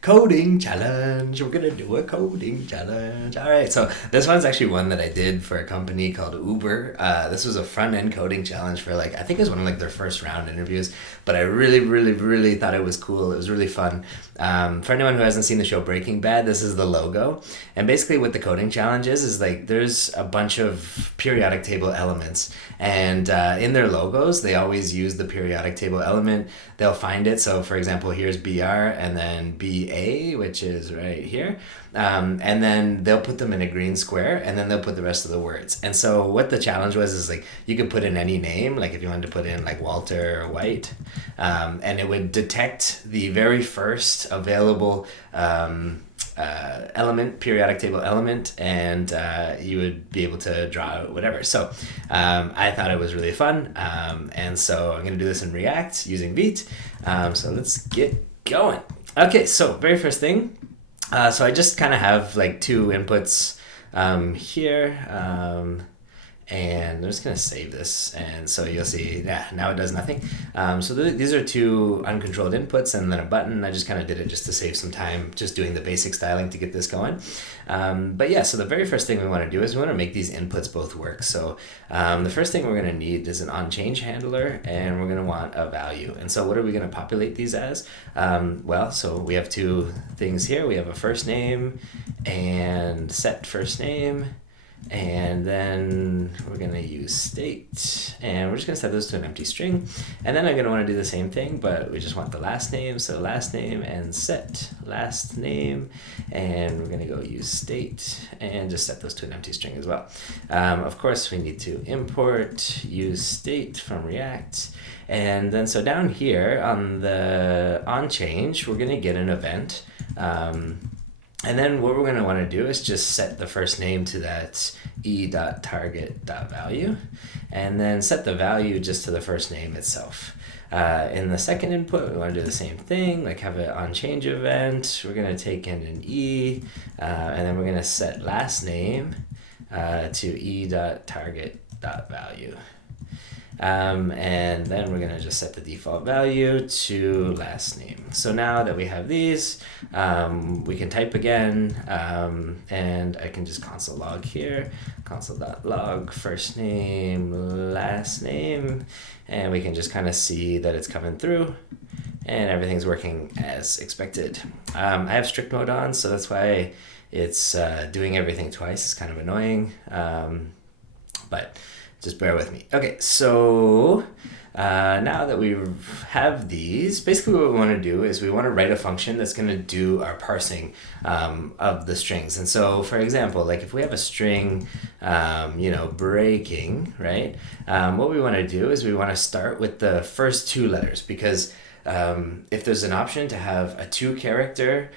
Coding challenge. We're gonna do a coding challenge. All right. So this one's actually one that I did for a company called Uber. This was a front end coding challenge for like I think it was one of like their first round interviews. But I really, really, really thought it was cool. It was really fun. For anyone who hasn't seen the show Breaking Bad, this is the logo. And basically, what the coding challenge is like there's a bunch of periodic table elements, and in their logos, they always use the periodic table element. They'll find it. So, for example, here's BR and then BA, which is right here. And then they'll put them in a green square, and then they'll put the rest of the words. And so what the challenge was is like you could put in any name, like if you wanted to put in like Walter or White, and it would detect the very first available element, periodic table element, and you would be able to draw out whatever. So I thought it was really fun, and so I'm going to do this in React using Vite. So let's get going. Okay, so very first thing, so I just kind of have like two inputs here, and I'm just going to save this, and so you'll see, yeah, now it does nothing. So these are two uncontrolled inputs and then a button. I just kind of did it just to save some time, just doing the basic styling to get this going. But yeah, so the very first thing we want to do is we want to make these inputs both work. So the first thing we're going to need is an onChange handler, and we're going to want a value. And so what are we going to populate these as? Well, so we have two things here. We have a first name and set first name. And then we're going to use state, and we're just going to set those to an empty string. And then I'm going to want to do the same thing, but we just want the last name. So last name and set last name, and we're going to go use state and just set those to an empty string as well. Of course, we need to import use state from React. And then so down here on the onChange, we're going to get an event. And then what we're going to want to do is just set the first name to that e.target.value, and then set the value just to the first name itself. In the second input, we want to do the same thing, like have an onChange event. We're going to take in an e, and then we're going to set last name to e.target.value. And then we're going to just set the default value to last name. So now that we have these, we can type again, and I can just console log here, console.log first name, last name, and we can just kind of see that it's coming through and everything's working as expected. I have strict mode on, so that's why it's doing everything twice. It's kind of annoying, but just bear with me. Okay, so now that we have these, basically what we want to do is we want to write a function that's going to do our parsing of the strings. And so, for example, like if we have a string, breaking, right? What we want to do is we want to start with the first two letters, because if there's an option to have a two-character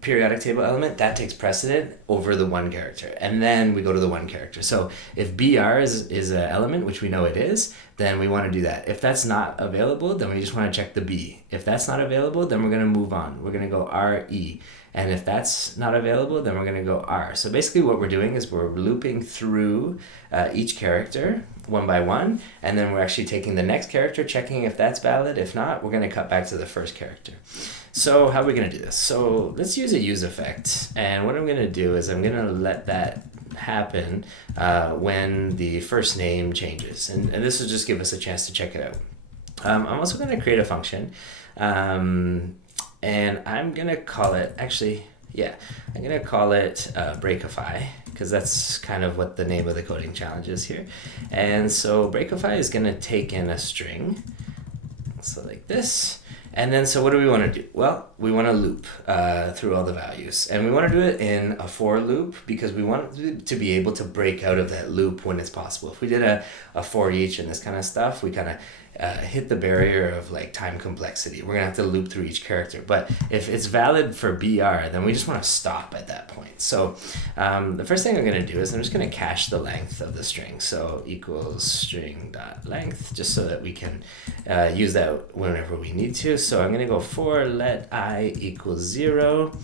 periodic table element, that takes precedent over the one character, and then we go to the one character. So if BR is an element, which we know it is, then we want to do that. If that's not available, then we just want to check the B. If that's not available, then we're going to move on. We're going to go RE. And if that's not available, then we're going to go R. So basically what we're doing is we're looping through each character one by one, and then we're actually taking the next character, checking if that's valid. If not, we're going to cut back to the first character. So how are we going to do this? So let's use a use effect. And what I'm going to do is I'm going to let that happen when the first name changes. And this will just give us a chance to check it out. I'm also going to create a function. And I'm going to call it, I'm going to call it Breakify, because that's kind of what the name of the coding challenge is here. And so Breakify is going to take in a string, so like this. And then, so what do we want to do? Well, we want to loop through all the values. And we want to do it in a for loop, because we want to be able to break out of that loop when it's possible. If we did a for each and this kind of stuff, we kind of hit the barrier of like time complexity. We're gonna have to loop through each character. But if it's valid for BR, then we just want to stop at that point. So the first thing I'm gonna do is I'm just gonna cache the length of the string. So equals string.length, just so that we can use that whenever we need to. So I'm gonna go for let I equals 0.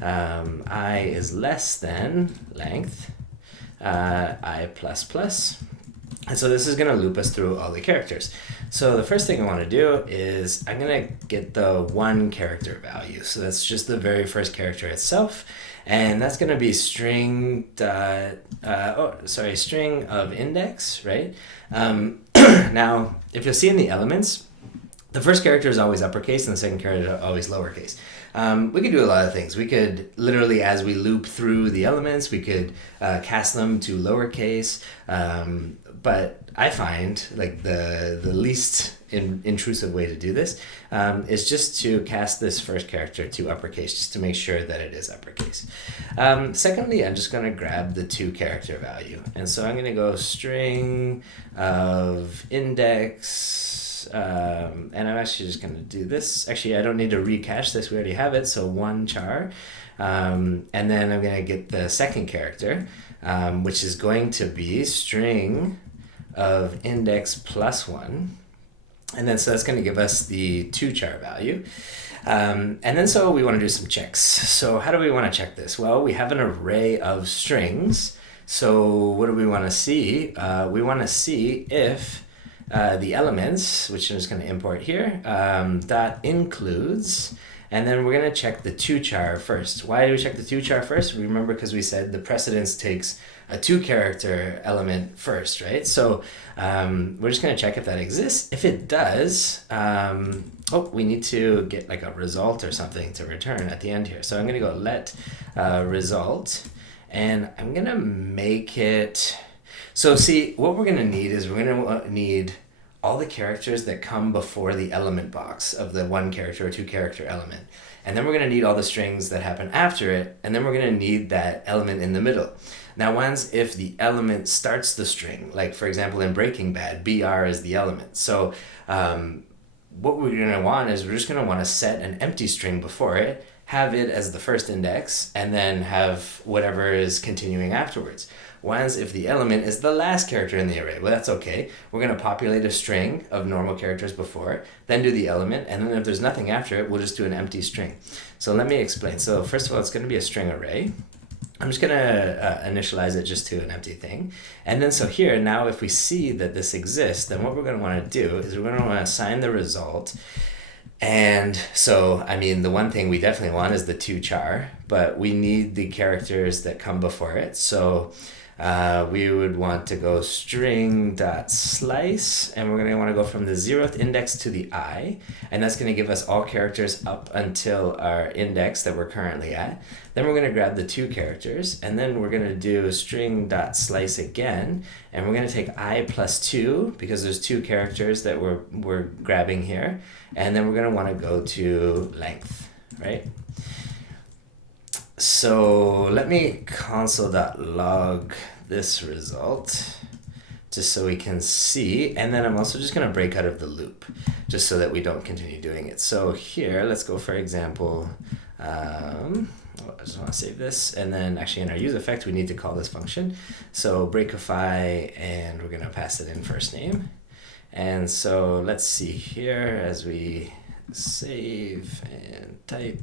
I is less than length, I plus plus. And so this is going to loop us through all the characters. So the first thing I want to do is I'm going to get the one character value. So that's just the very first character itself. And that's going to be string string of index, right? Now, if you'll see in the elements, the first character is always uppercase and the second character is always lowercase. We could do a lot of things. We could literally, as we loop through the elements, we could cast them to lowercase. But I find like the least intrusive way to do this is just to cast this first character to uppercase, just to make sure that it is uppercase. Secondly, I'm just going to grab the 2 character value. And so I'm going to go string of index, and I'm actually just going to do this. Actually, I don't need to recache this. We already have it. So 1 char. And then I'm going to get the second character, which is going to be string of index plus 1. And then so that's going to give us the 2 char value. And then so we want to do some checks. So how do we want to check this? Well, we have an array of strings. So what do we want to see? We want to see if the elements, which I'm just going to import here, dot includes, and then we're going to check the 2 char first. Why do we check the 2 char first? Remember, because we said the precedence takes a 2 character element first, right? So we're just going to check if that exists. If it does, we need to get like a result or something to return at the end here. So I'm going to go let result, and I'm going to make it. So see, what we're going to need is we're going to need all the characters that come before the element box of the 1 character or 2 character element. And then we're going to need all the strings that happen after it, and then we're going to need that element in the middle. Now, once if the element starts the string, like for example in Breaking Bad, BR is the element. So what we're going to want is we're just going to want to set an empty string before it, have it as the first index, and then have whatever is continuing afterwards. Once if the element is the last character in the array, well, that's okay. We're going to populate a string of normal characters before it, then do the element, and then if there's nothing after it, we'll just do an empty string. So let me explain. So first of all, it's going to be a string array. I'm just going to initialize it just to an empty thing. And then so here, now if we see that this exists, then what we're going to want to do is we're going to want to assign the result. And so, I mean, the one thing we definitely want is the 2 char, but we need the characters that come before it. So we would want to go string.slice, and we're going to want to go from the 0th index to the I, and that's going to give us all characters up until our index that we're currently at. Then we're going to grab the 2 characters, and then we're going to do string.slice again, and we're going to take I plus 2, because there's 2 characters that we're grabbing here, and then we're going to want to go to length, right? So let me console.log this result just so we can see, and then I'm also just going to break out of the loop just so that we don't continue doing it. So here, let's go for example, I just want to save this, and then actually in our use effect we need to call this function. So breakify, and we're going to pass it in first name. And so let's see here as we save and type.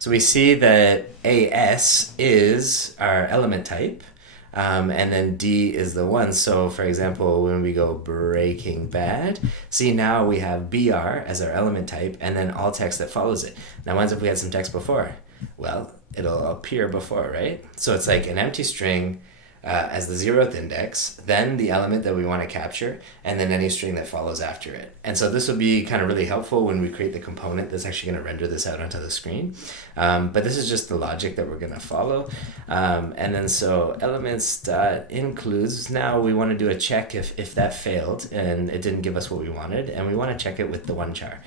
So we see that AS is our element type, and then D is the 1. So for example, when we go Breaking Bad, see now we have BR as our element type, and then all text that follows it. Now what if we had some text before? Well, it'll appear before, right? So it's like an empty string as the 0th index, then the element that we want to capture, and then any string that follows after it. And so this will be kind of really helpful when we create the component that's actually going to render this out onto the screen. But this is just the logic that we're going to follow. And then so elements.includes, now we want to do a check if that failed and it didn't give us what we wanted, and we want to check it with the 1 char.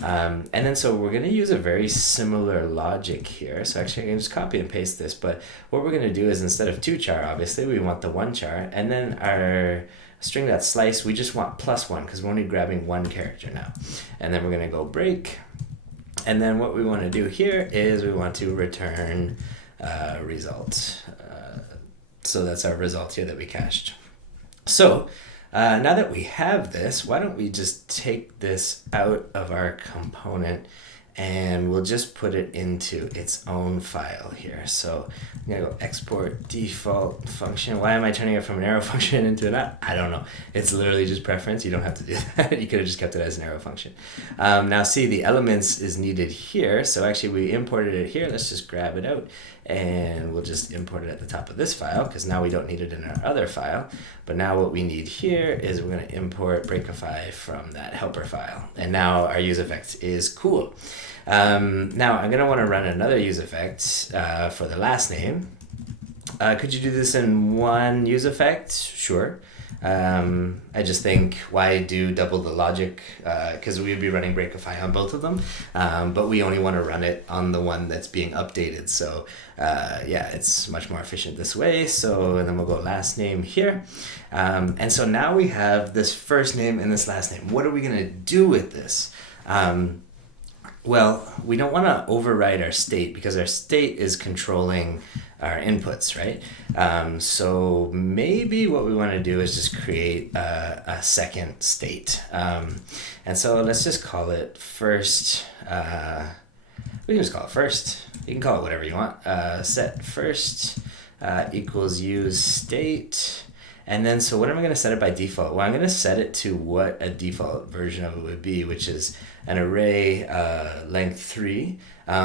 And then so we're going to use a very similar logic here. So actually I can just copy and paste this, but what we're going to do is instead of 2 char, obviously we want the 1 char, and then our string.slice, we just want +1 because we're only grabbing 1 character now. And then we're going to go break, and then what we want to do here is we want to return result. So that's our result here that we cached. So now that we have this, why don't we just take this out of our component and we'll just put it into its own file here. So I'm gonna go export default function. Why am I turning it from an arrow function into an app? I don't know. It's literally just preference. You don't have to do that. You could have just kept it as an arrow function. Now see, the elements is needed here. So actually we imported it here. Let's just grab it out and we'll just import it at the top of this file because now we don't need it in our other file. But now what we need here is we're going to import Breakify from that helper file. And now our use effect is cool. Now I'm going to want to run another use effect for the last name. Could you do this in one use effect? Sure. I just think, why do double the logic? Because we would be running Breakify on both of them, but we only want to run it on the one that's being updated. So yeah, it's much more efficient this way. So, and then we'll go last name here. And so now we have this first name and this last name. What are we going to do with this? Well, we don't want to override our state because our state is controlling our inputs, right? So maybe what we want to do is just create a second state. And so let's just call it first. We can just call it first. You can call it whatever you want. Set first equals use state. And then, so what am I going to set it by default? Well, I'm going to set it to what a default version of it would be, which is an array length 3,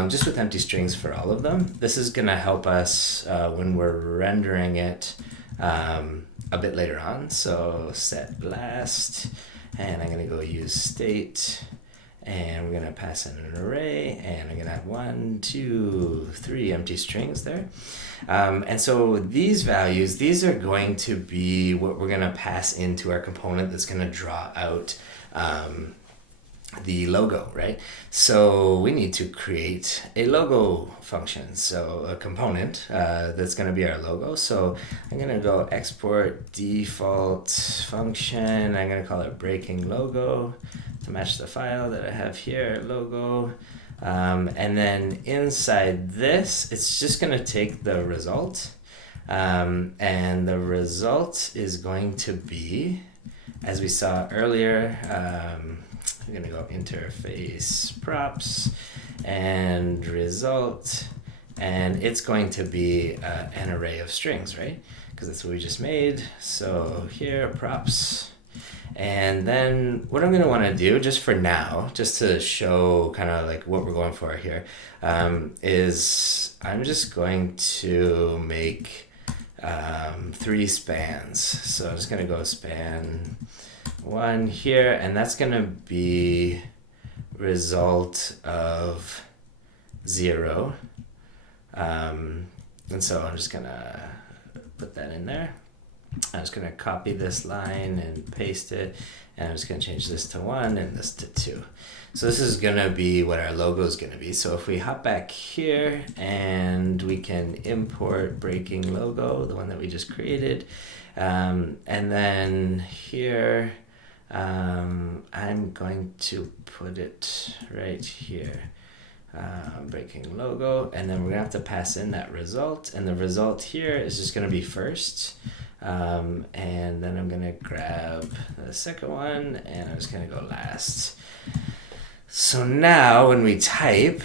just with empty strings for all of them. This is going to help us when we're rendering it a bit later on. So set last, and I'm going to go use state, and we're going to pass in an array, and I'm going to have 1, 2, 3 empty strings there. And so these values, these are going to be what we're going to pass into our component that's going to draw out the logo, right? So we need to create a logo function, so a component that's going to be our logo. So I'm going to go export default function. I'm going to call it breaking logo to match the file that I have here, logo. And then inside this, it's just going to take the result. And the result is going to be, as we saw earlier, I'm going to go interface props and result, and it's going to be an array of strings, right? Because that's what we just made. So here, props. And then what I'm going to want to do, just for now, just to show kind of like what we're going for here, is I'm just going to make 3 spans. So I'm just going to go span 1 here, and that's going to be result of 0. And so I'm just going to put that in there. I'm just going to copy this line and paste it, and I'm just going to change this to 1 and this to 2. So this is going to be what our logo is going to be. So if we hop back here and we can import breaking logo, the one that we just created, and then here I'm going to put it right here. Breaking logo, and then we're gonna have to pass in that result, and the result here is just gonna be first, and then I'm gonna grab the second one and I'm just gonna go last. So now when we type,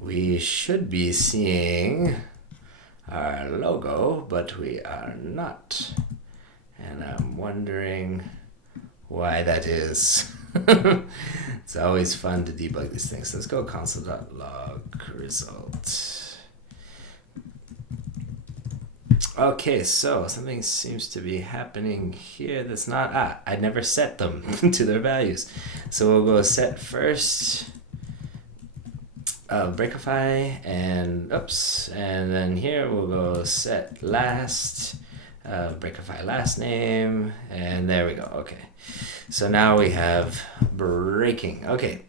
we should be seeing our logo, but we are not, and I'm wondering why that is. It's always fun to debug these things. So let's go console.log result. Okay, so something seems to be happening here that's not, I never set them to their values. So we'll go set first, Breakify, and oops, and then here we'll go set last, Breakify last name, and there we go. Okay, so now we have breaking. Okay,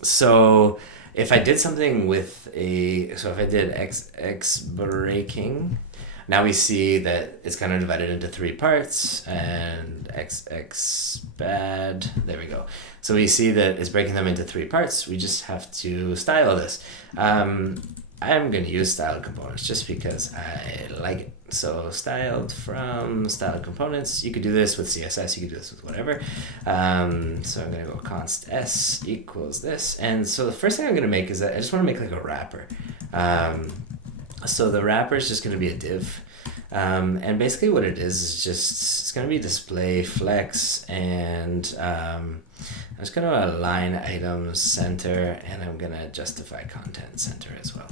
so if I did something with so if I did x breaking, now we see that it's kind of divided into 3 parts, and x bad, there we go. So we see that it's breaking them into 3 parts. We just have to style this. I'm going to use styled components just because I like it. So styled from styled components. You could do this with CSS. You could do this with whatever. So I'm going to go const s equals this. And so the first thing I'm going to make is that I just want to make like a wrapper. So the wrapper is just going to be a div. And basically what it is just, it's going to be display flex, and I'm just going to align items center, and I'm going to justify content center as well.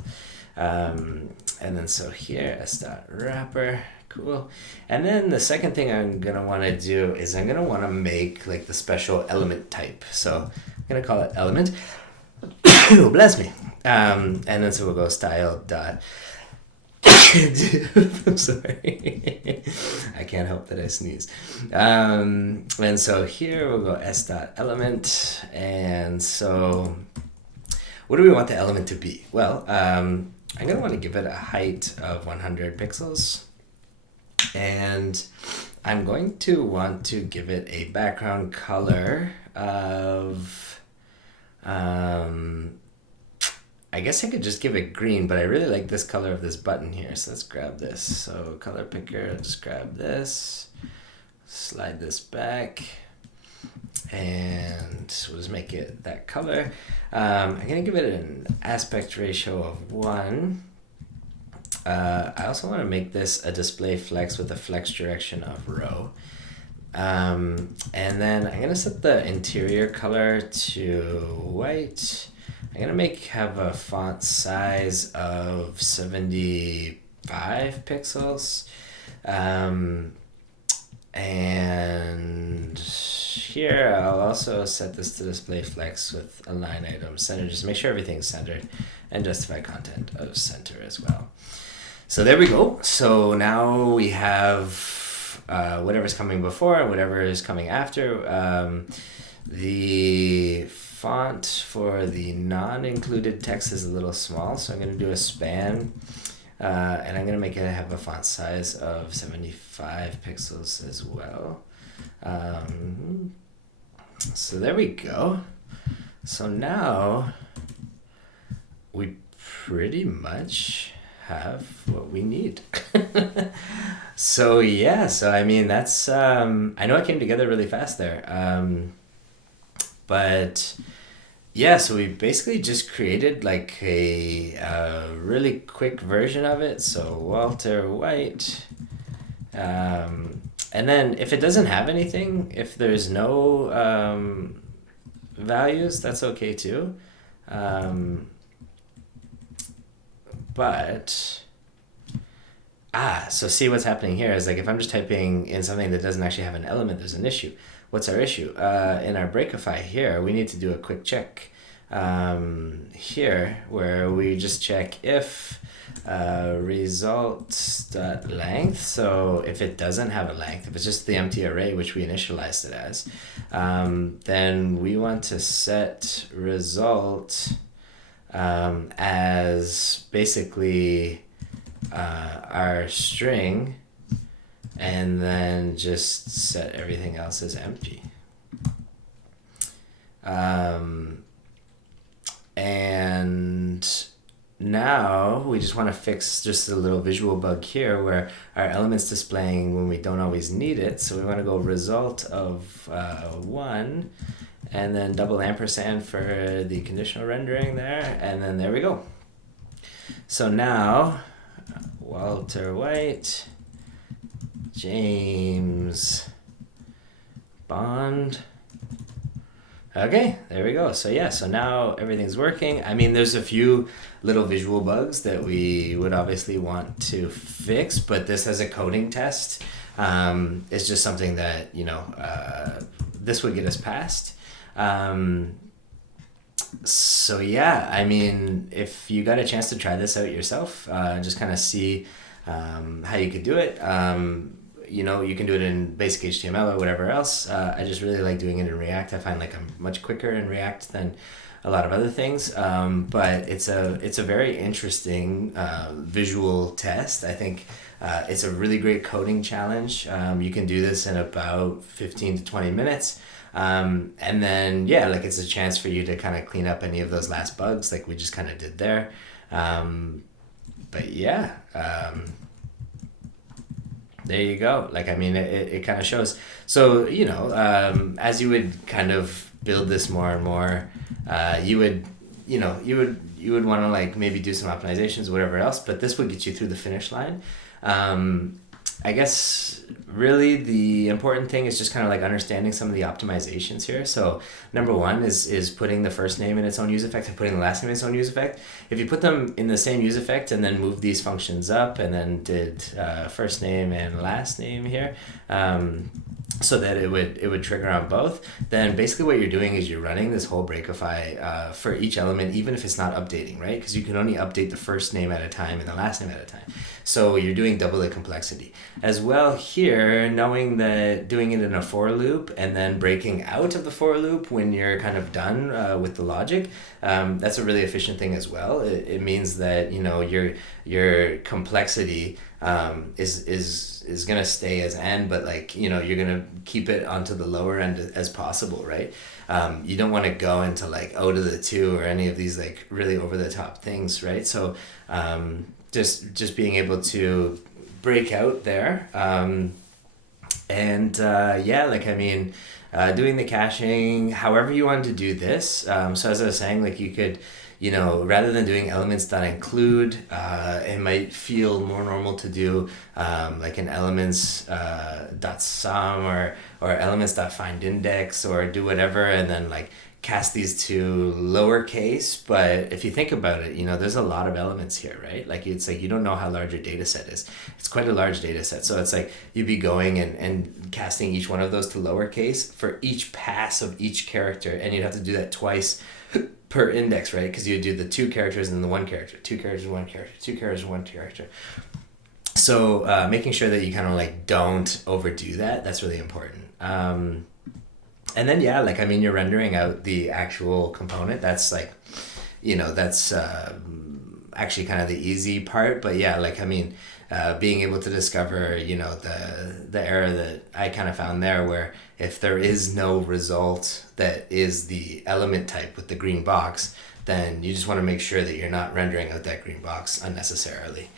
And then so here s.wrapper, cool. And then the second thing I'm going to want to do is I'm going to want to make like the special element type. So I'm going to call it element. Bless me. And then so we'll go style dot I'm sorry. I can't help that I sneeze. And so here we'll go s.element. And so what do we want the element to be? Well, I'm going to want to give it a height of 100 pixels. And I'm going to want to give it a background color of... I guess I could just give it green, but I really like this color of this button here. So let's grab this. So color picker, let's grab this, slide this back, and we'll just make it that color. I'm going to give it an aspect ratio of 1. I also want to make this a display flex with a flex direction of row. And then I'm going to set the interior color to white. I'm going to have a font size of 75 pixels. And here I'll also set this to display flex with align item center. Just make sure everything's centered, and justify content of center as well. So there we go. So now we have whatever's coming before and whatever is coming after. The font for the non-included text is a little small, so I'm going to do a span, and I'm going to make it have a font size of 75 pixels as well. So there we go. So now we pretty much have what we need. So yeah, so I mean that's I know it came together really fast there. But yeah, so we basically just created like a really quick version of it. So Walter White. And then if it doesn't have anything, if there's no values, that's okay too. So see what's happening here is like if I'm just typing in something that doesn't actually have an element, there's an issue. What's our issue? In our breakify here, we need to do a quick check here where we just check if result.length. So if it doesn't have a length, if it's just the empty array, which we initialized it as, then we want to set result as basically our string, and then just set everything else as empty. And now we just want to fix just a little visual bug here where our element's displaying when we don't always need it. So we want to go result of 1 and then double ampersand for the conditional rendering there. And then there we go. So now Walter White, James Bond. Okay, there we go. So yeah, so now everything's working. I mean, there's a few little visual bugs that we would obviously want to fix, but this as a coding test is just something that, this would get us past. So yeah, I mean, if you got a chance to try this out yourself, just kind of see how you could do it. You can do it in basic HTML or whatever else. I just really like doing it in React. I find like I'm much quicker in React than a lot of other things. But it's a very interesting visual test. I think it's a really great coding challenge. You can do this in about 15 to 20 minutes. And then, yeah, like it's a chance for you to kind of clean up any of those last bugs like we just kind of did there. But yeah, There you go. Like, I mean, it kind of shows. So, as you would kind of build this more and more, you would, you would want to like maybe do some optimizations or whatever else, but this would get you through the finish line. I guess really the important thing is just kind of like understanding some of the optimizations here. So number one is putting the first name in its own use effect and putting the last name in its own use effect. If you put them in the same use effect and then move these functions up and then did first name and last name here, so that it would trigger on both, then basically what you're doing is you're running this whole breakify for each element, even if it's not updating, right? Because you can only update the first name at a time and the last name at a time. So you're doing double the complexity. As well here, knowing that doing it in a for loop and then breaking out of the for loop when you're kind of done with the logic, that's a really efficient thing as well. It means that, your complexity is gonna stay as n, but like, you're gonna keep it onto the lower end as possible, right? You don't want to go into like O to the 2 or any of these like really over the top things, right? So just being able to break out there, doing the caching however you want to do this. So as I was saying, like you could, rather than doing elements.include, it might feel more normal to do like an elements dot sum or elements.findIndex or do whatever, and then like cast these to lowercase. But if you think about it, there's a lot of elements here, right? Like it's like you don't know how large your data set is. It's quite a large data set. So it's like you'd be going and casting each one of those to lowercase for each pass of each character, and you'd have to do that twice per index, right? Because you do the 2 characters and the 1 character, 2 characters, 1 character, 2 characters, 1 character. So making sure that you kind of like don't overdo that, that's really important. And then, you're rendering out the actual component. That's like, that's actually kind of the easy part. But being able to discover, the error that I kind of found there, where if there is no result that is the element type with the green box, then you just want to make sure that you're not rendering out that green box unnecessarily.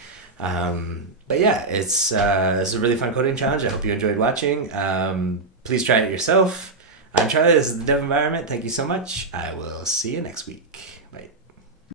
It's a really fun coding challenge. I hope you enjoyed watching. Please try it yourself. I'm Charlie. This is the Dev Environment. Thank you so much. I will see you next week.